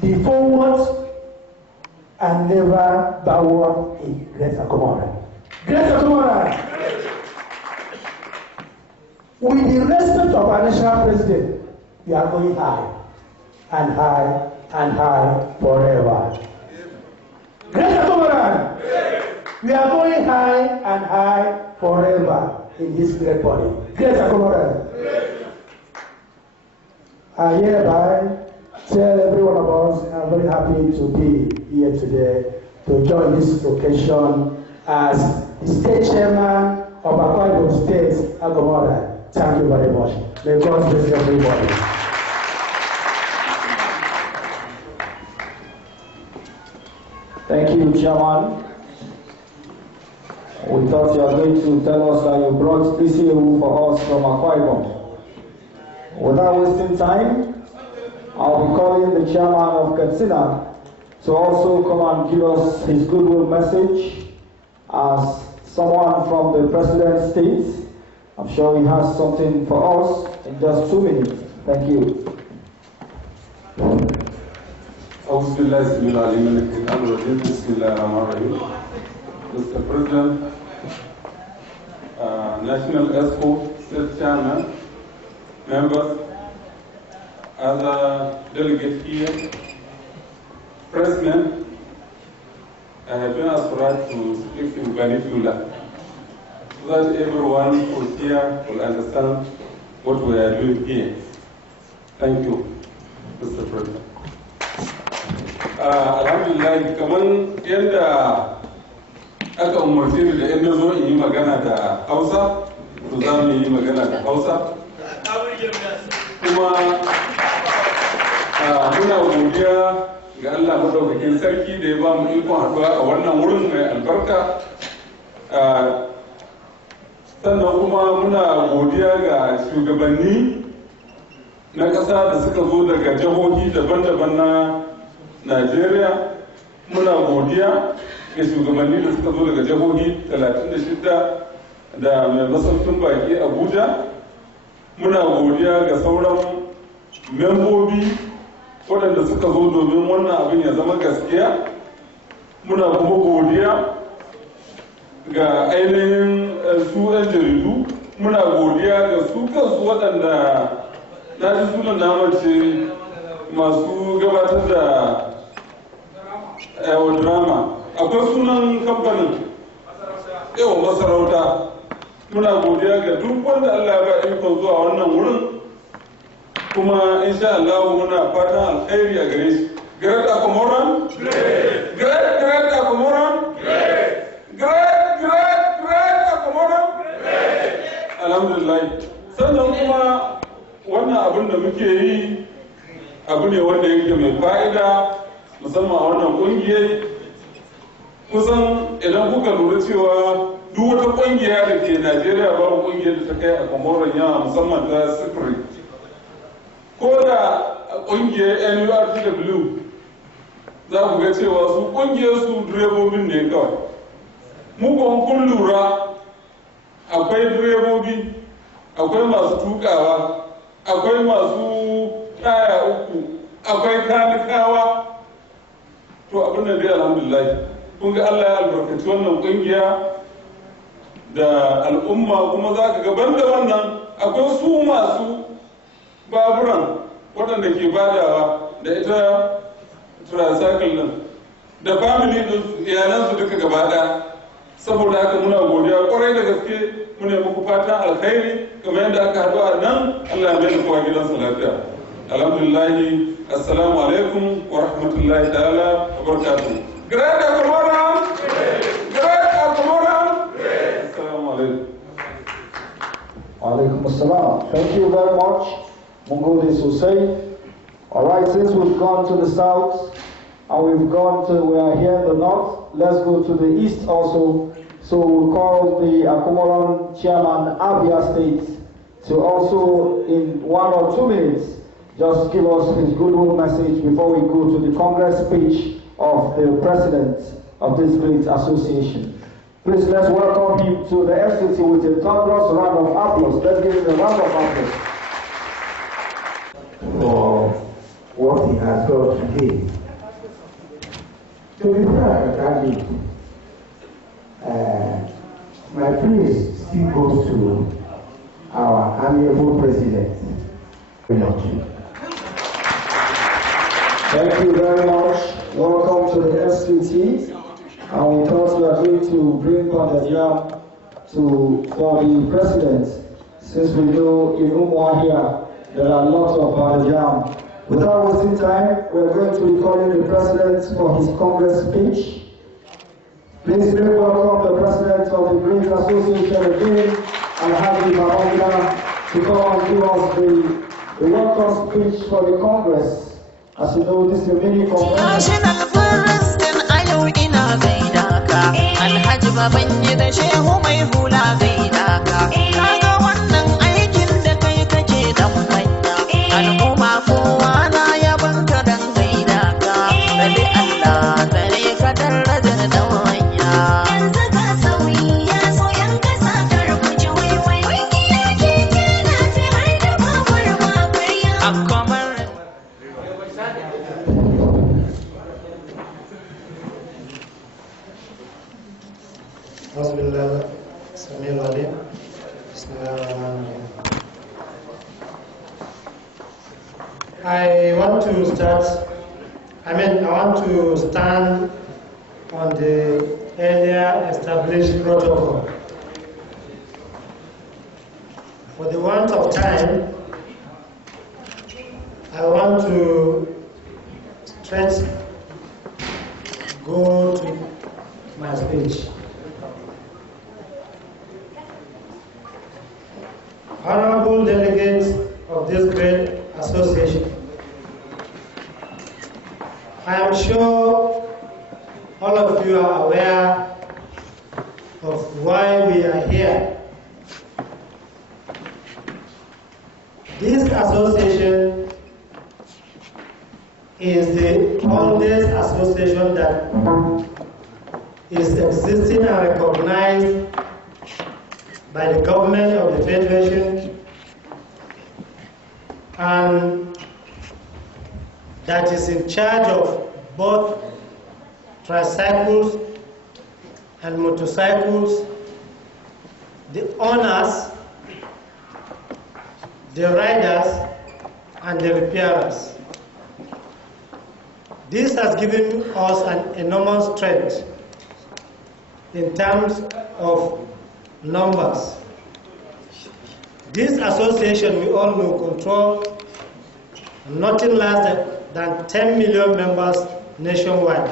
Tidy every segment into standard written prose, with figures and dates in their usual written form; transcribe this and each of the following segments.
be forward and never backward in Great ACOMORAN. Great ACOMORAN! With the respect of our national president, we are going high and high and high forever. Great ACOMORAN! We are going high and high forever in this great body. Great ACOMORAN! I hereby tell every one of us I'm very happy to be here today to join this occasion as the state chairman of Akwa Ibom State ACOMORAN. Thank you very much. May God bless everybody. Thank you, Chairman. We thought you were going to tell us that you brought PCAU for us from Akwa Ibom. Without wasting time, I'll be calling the chairman of Katsina to also come and give us his goodwill message as someone from the President's state. I'm sure he has something for us in just 2 minutes. Thank you. Mr. President, National ESCO State Chairman, members, other delegates here, President, I have been asked to speak in vernacular so that everyone who here will understand what we are doing here. Thank you, Mr. President. Alhamdulillah, kaman yadda aka umarce ni da yadda zo in yi magana da Hausa, to za mu yi magana da Hausa. Kuma muna godiya ga Allah madaukakin sarki da ya ba mu ikon haɗuwa a wannan wurin mai albarka. Sannan kuma muna godiya ga shugabanni na ƙasa da suka zo daga jihohi daban-daban na Najeriya. Muna godiya ga shugabanni da suka zo daga jihohi 36 da mai masaukin baki Abuja. Muna godiya ga sauran membobi waɗanda suka zo domin wannan abin ya zama gaskiya. Muna kuma godiya ga ainihin su 'yan jaridu. Muna godiya ga su kansu waɗanda na ji sunan namace masu gabatar da drama. Akwai sunan kamfanin yawan masarauta. Muna godiya ga duk wanda Allah ya ba ikon zuwa wannan wurin, kuma insha Allah muna fatan alkhairi a gare shi. Great ACOMORAN, great ACOMORAN, great ACOMORAN. Alhamdulillah. Sannan kuma wannan abin da muke yi abu ne wanda yake mai fa'ida musamman a wannan ƙungiyar. Kusan idan kuka lura cewa duk wata ƙungiya da ke Najeriya babu ƙungiyar da ta kai ACOMORAN yawa, musamman ta sifiri. Ko da ƙungiyar NURTW za ku ga cewa su ƙungiyar su direbobin ne kawai. Mu kuma kun lura akwai direbobi, akwai masu tukawa, akwai masu taya uku, akwai kanikawa. To abin da dai alhamdulillah kun ga Allah ya albarkaci wannan kungiya da al'umma, kuma za ka gaban da wannan akwai su masu baburan waɗanda ke badawa da ita tricycle din da family din iyalansu duka gaba ɗaya. Saboda haka muna godiya kwarai da gaske, muna muku fatan alkhairi kamar yadda aka haɗu a nan. Allah ya mai kowa gidansa lafiya. Alhamdulillah, assalamu alaikum wa rahmatullahi ta'ala wa barakatuh. Great ACOMORAN! Great ACOMORAN! Assalamu alaikum. Alaikum assalam. Thank you very much. Mungode Sosai. All right, since we've gone to the south and we are here in the north, let's go to the east also. So we'll call the ACOMORAN chairman, Abia State, to also in 1 or 2 minutes just give us his goodwill message before we go to the Congress speech of the president of this great association. Please let's welcome him to the FCT with a thunderous round of applause. Let's give him a round of applause. For what he has got today. To be fair and candid, my praise still goes to our amiable president. Thank you very much. Welcome to the SQT. And we thought we are going to bring on the jam for the president, since we know in Umwa here there are lots of jam. Without wasting time, we are going to be calling the president for his Congress speech. Please welcome the president of the Great Association again, Alhaji Mahmoud, to come and give us the welcome speech for the Congress. As you know, this is a mini conference. National President a yau ina gaida ka, Alhaji Babangida Shehu mai hula gaida ka. Kaga wannan aikin da kai kake dan manya, al'umma kowa na yabanka dan gaida ka. Rabi Allah tsare ka darajar da manya. Yanzu ka sauyi ya so yan kasa karbuci waiwai. Kungiya ke kena fi har da babur ma karya. ACOMORAN. I want to stand on the earlier established protocol. For the want of time, I want to straight go to my speech. Honorable delegates of this great association, I am sure all of you are aware of why we are here. This association is the oldest association that is existing and recognized by the government of the Federation, and that is in charge of both tricycles and motorcycles, the owners, the riders, and the repairers. This has given us an enormous strength in terms of numbers. This association, we all know, control nothing less than 10 million members nationwide.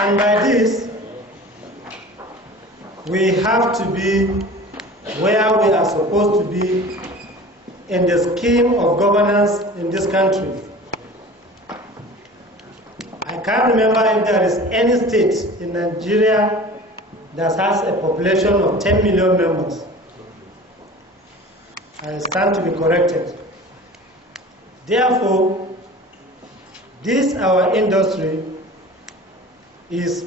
And by this, we have to be where we are supposed to be in the scheme of governance in this country. I can't remember if there is any state in Nigeria that has a population of 10 million members. I stand to be corrected. Therefore, this our industry is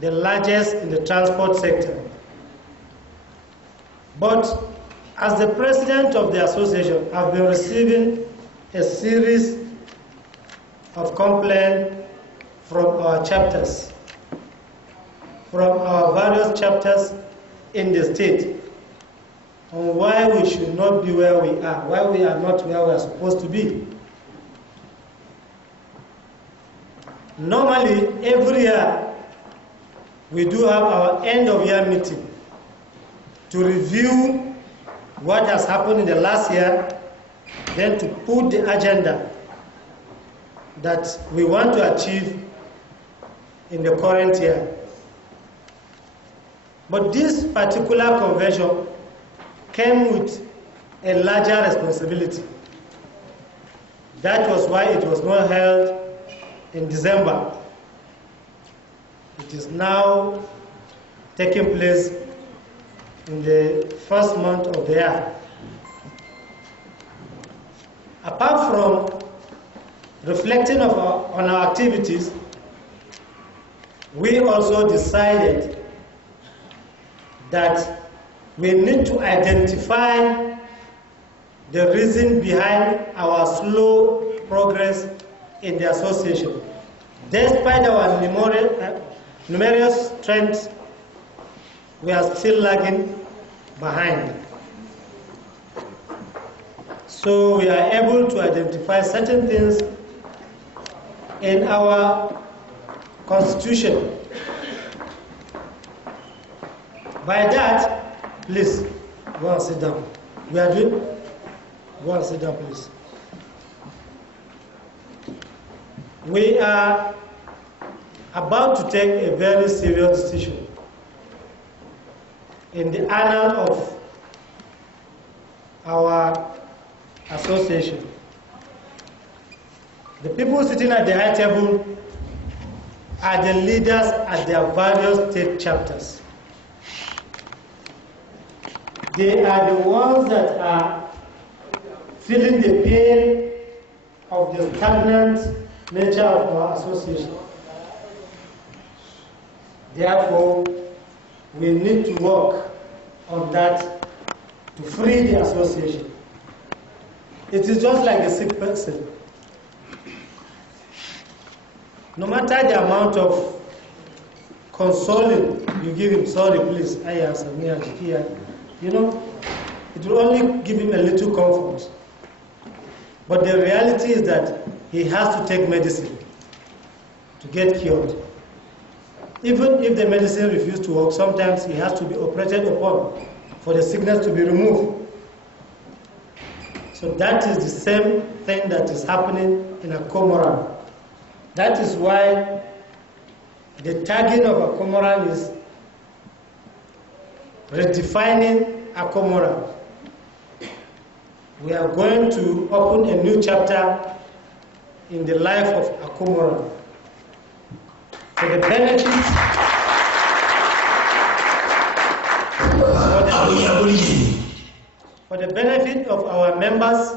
the largest in the transport sector. But as the president of the association, I've been receiving a series of complaints from our chapters, from our various chapters in the state, on why we should not be where we are, why we are not where we are supposed to be. Normally, every year, we do have our end-of-year meeting to review what has happened in the last year, then to put the agenda that we want to achieve in the current year. But this particular convention came with a larger responsibility. That was why it was not held in December. It is now taking place in the first month of the year. Apart from reflecting on our activities, we also decided that we need to identify the reason behind our slow progress in the association. Despite our numerous strengths, we are still lagging behind. So we are able to identify certain things in our constitution. By that, please, go and sit down. We are doing? Go and sit down, please. We are about to take a very serious decision in the annal of our association. The people sitting at the high table are the leaders at their various state chapters. They are the ones that are feeling the pain of the stagnant nature of our association. Therefore, we need to work on that to free the association. It is just like a sick person. No matter the amount of consoling you give him, sorry, please, you know, it will only give him a little comfort. But the reality is that he has to take medicine to get cured. Even if the medicine refuses to work, sometimes he has to be operated upon for the sickness to be removed. So that is the same thing that is happening in ACOMORAN. That is why the tagging of ACOMORAN is redefining ACOMORAN. We are going to open a new chapter in the life of ACOMORAN for the benefit of our members,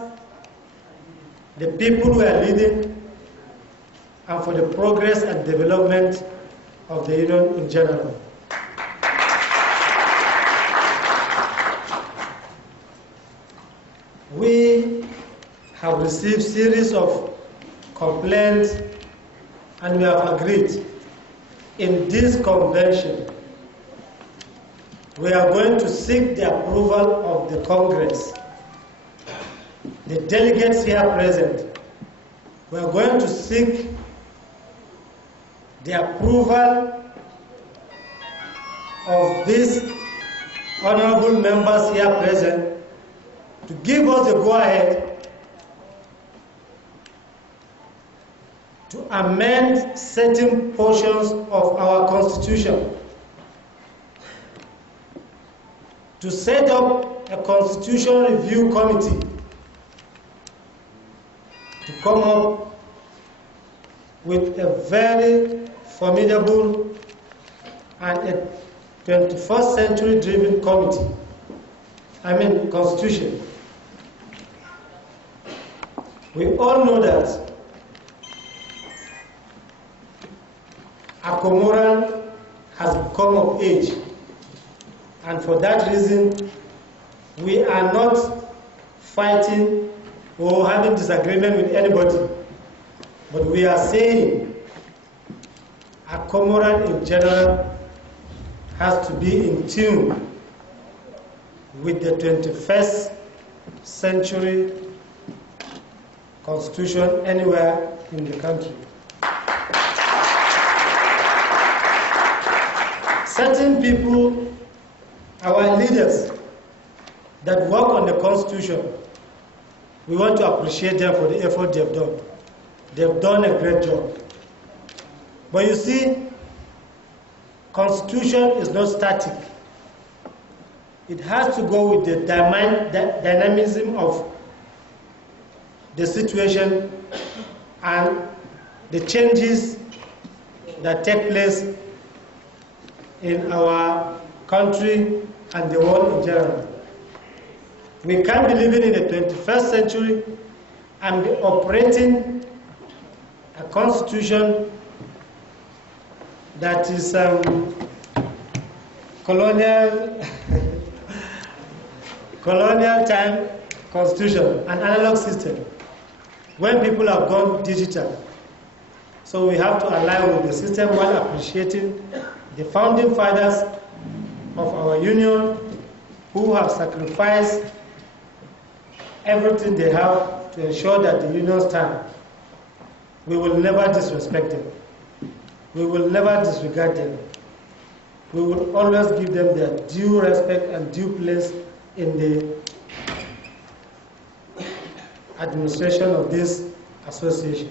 the people we are leading, and for the progress and development of the union in general. We have received series of complaints, and we have agreed in this convention we are going to seek the approval of the Congress, the delegates here present. We are going to seek the approval of these honorable members here present to give us the go-ahead to amend certain portions of our Constitution, to set up a Constitution Review Committee to come up with a very formidable and a 21st century driven constitution. We all know that ACOMORAN has come of age, and for that reason we are not fighting or having disagreement with anybody, but we are saying ACOMORAN in general has to be in tune with the 21st century constitution anywhere in the country. Certain people, our leaders that work on the Constitution, we want to appreciate them for the effort they've done. They've done a great job. But you see, Constitution is not static. It has to go with the dynamism of the situation and the changes that take place in our country and the world in general. We can't be living in the 21st century and be operating a constitution that is colonial, colonial time constitution, an analog system, when people have gone digital. So we have to align with the system while appreciating the founding fathers of our union who have sacrificed everything they have to ensure that the union stands. We will never disrespect them. We will never disregard them. We will always give them their due respect and due place in the administration of this association.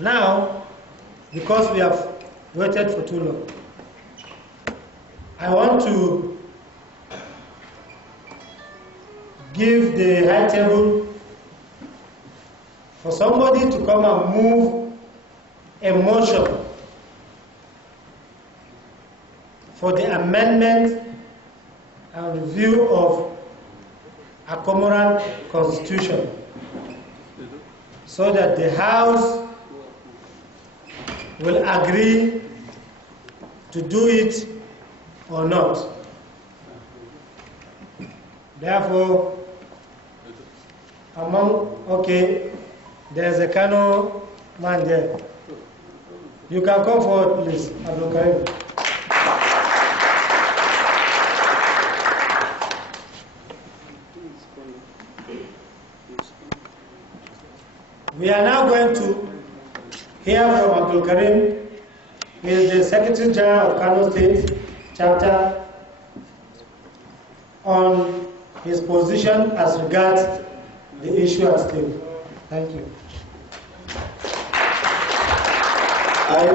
Now, because we have waited for too long, I want to give the high table for somebody to come and move a motion for the amendment and review of ACOMORAN Constitution, so that the House will agree to do it or not. Therefore, there's a Kano man there. You can come forward, please, Abdul Karim. We are now going to hear from Abdul Karim. He is the Secretary General of Kano State Chapter, on his position as regards the issue at stake. Thank you. I,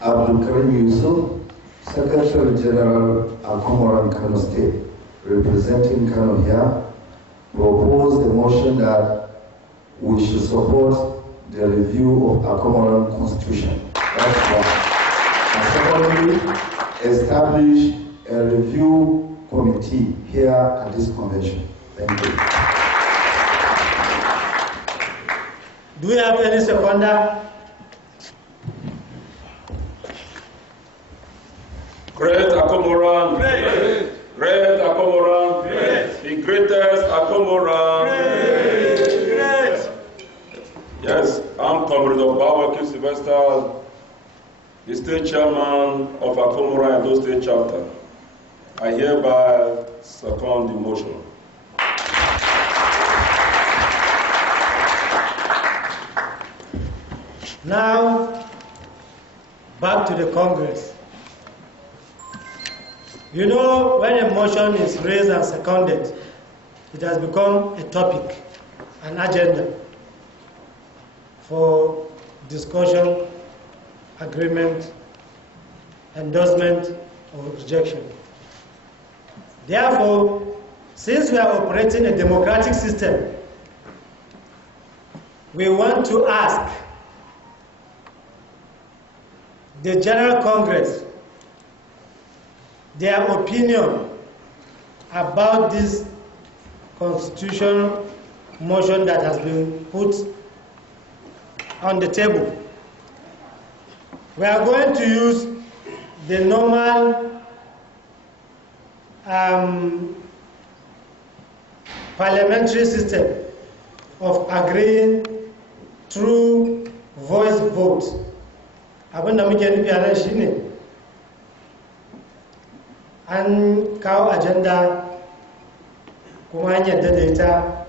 Abdul Karim Yusuf, Secretary General ACOMORAN Kano State, representing Kano here, propose the motion that we should support the review of ACOMORAN Constitution. That's one. And secondly, establish a review committee here at this convention. Thank you. Do we have any seconder? Great ACOMORAN. Great. Great ACOMORAN. Great. The greatest ACOMORAN. Great. Great. Yes, I'm Comrade Obawaki Sylvester, the state chairman of ACOMORAN Edo State Chapter. I hereby second the motion. Now, back to the Congress. You know, when a motion is raised and seconded, it has become a topic, an agenda for discussion, agreement, endorsement, or rejection. Therefore, since we are operating a democratic system, we want to ask the General Congress their opinion about this constitutional motion that has been put on the table. We are going to use the normal parliamentary system of agreeing through voice vote. Abin da muke nufi a nan shine an kawo agenda kuma an yadda da ita,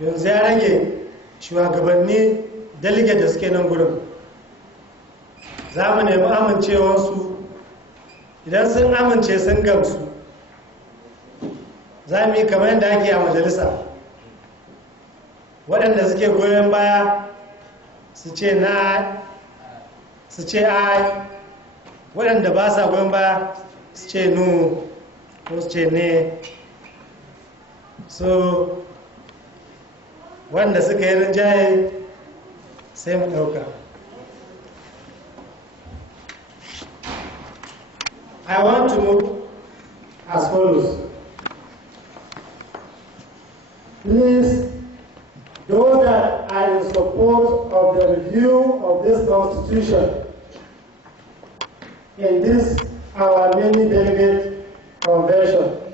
yanzu ya rage shugabanni delegate da suke nan gurin za mu nemi amincewarsu. Idan sun amince sun gamsu, za mu yi kamar yadda ake a majalisa, waɗanda suke goyon baya su ce na, su ce ai, waɗanda ba sa goyon baya su ce no ko su ce ne. So wanda suka yi rinjaye sai mu ɗauka. I want to move as follows. Please, those that are in support of the review of this constitution, in this our many delegate convention.